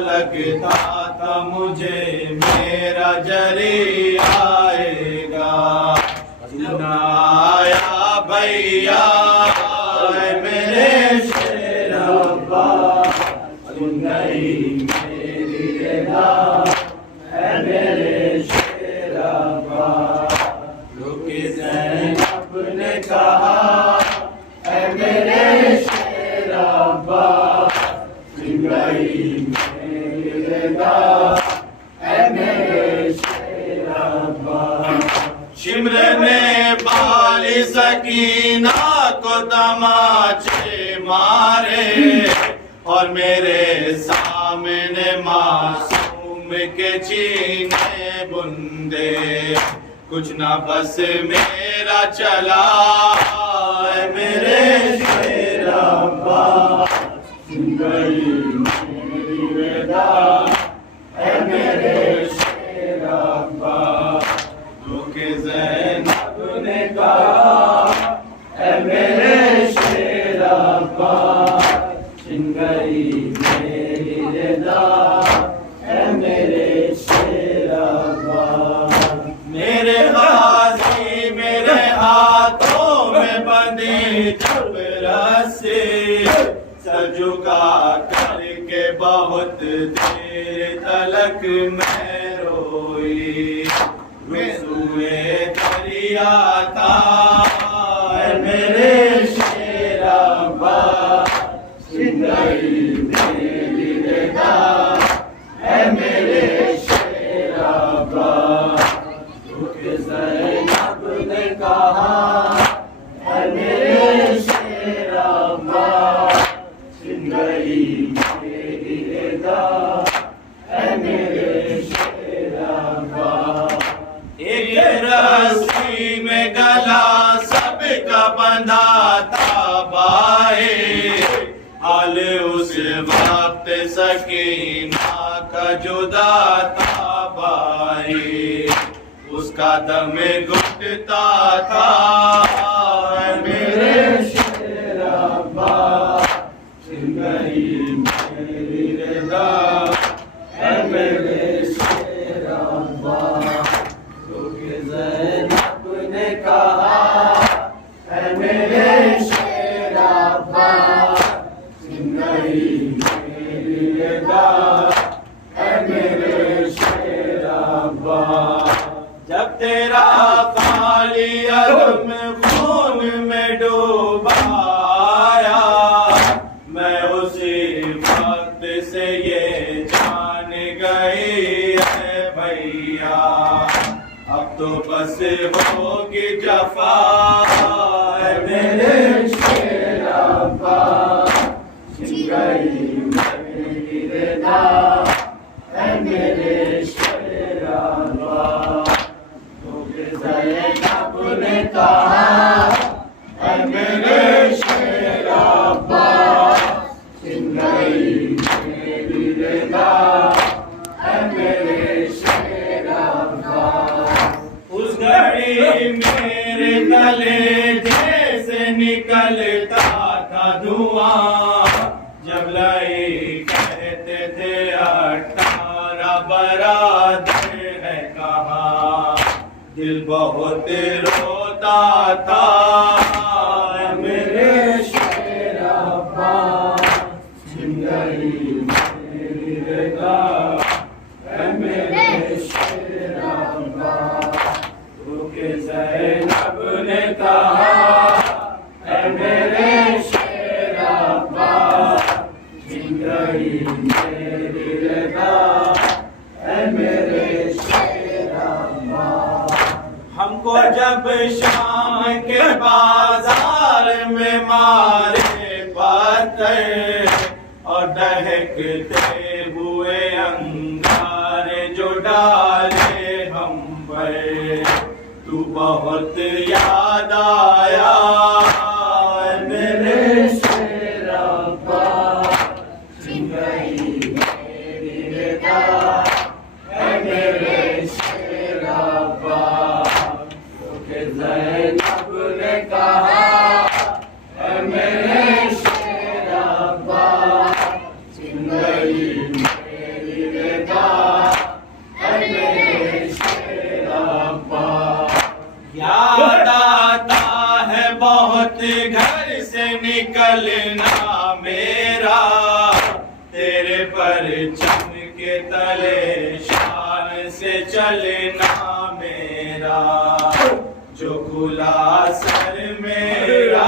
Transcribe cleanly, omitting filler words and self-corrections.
लगता था मुझे मेरा जरी आएगा, न आया भैया मेरे शेर अब्बा, सुन गई मेरी निदा है मेरे शेर अब्बा। रुकी ज़ैनब ने कहा है मेरे शेर अब्बा, सुन गई मेरी निदा है मेरे शेर अब्बा। शिम्र ने बाली सकीना को तमाचे मारे और मेरे सामने मासूम के चीने बुंदे, कुछ ना बस मेरा चला मेरे शेर अब्बा, सुन गई मेरी निदा है मेरे शेर अब्बा। रुके ज़ैनब ने कहा है मेरे शेर अब्बा, सुन गई मेरी निदा है मेरे शेर अब्बा। मेरे गाज़ी मेरे हाथों में बंदी जब रस्सी, सर झुका करके बहुत देर तलक मैं रोई, रुसुए दरिया था मेरे शेर अब्बा, सुन गई मेरी निदा है मेरे शेर अब्बा। रुके ज़ैनब ने कहा है मेरे शेर अब्बा, सुन गई मेरी निदा है मेरे शेर अब्बा। एक रस्सी में गला सबका बंधा था बाए, हाल उस वक्त सकीना का जुदा था बाए, उसका दम घुटता था मेरे शेर अब्बा, सुन गई मेरी निदा है मेरे शेर अब्बा। रुके ज़ैनब ने कहा है मेरे शेर अब्बा, सुन गई मेरी निदा है मेरे शेर अब्बा। जब तेरा खाली अदम खून में डूबा आया, मैं उसी वक्त से ये जान गई है भैया, अब तो बस होगी जफा है मेरे शेर अब्बा, सुन गई मेरी निदा है मेरे शेर अब्बा। रुके ज़ैनब ने कहा है मेरे शेर अब्बा, सुन गई मेरी निदा है मेरे शेर अब्बा। उस घड़ी मेरे कलेजे से निकलता था धुआं, जब लाई कहते थे 18 बरादर है कहाँ, दिल बहुत रोता था मेरे शेर अब्बा, सुन गई मेरी निदा है मेरे शेर अब्बा। रुके ज़ैनब ने कहा है मेरे शेर अब्बा, सुन गई मेरी निदा है मेरे शेर अब्बा। हमको जब शाम के बाजार में मारे पत्थर और दहकते हुए अंगारे जो डाले हम पर, तू बहुत याद आया मेरे शेर अब्बा, सुन गई मेरी निदा है मेरे शेर अब्बा। रुके ज़ैनब ने कहा है मेरे शेर अब्बा, सुन गई चलना मेरा, तेरे परचम के तले शान से चलना मेरा। जो खुला सर मेरा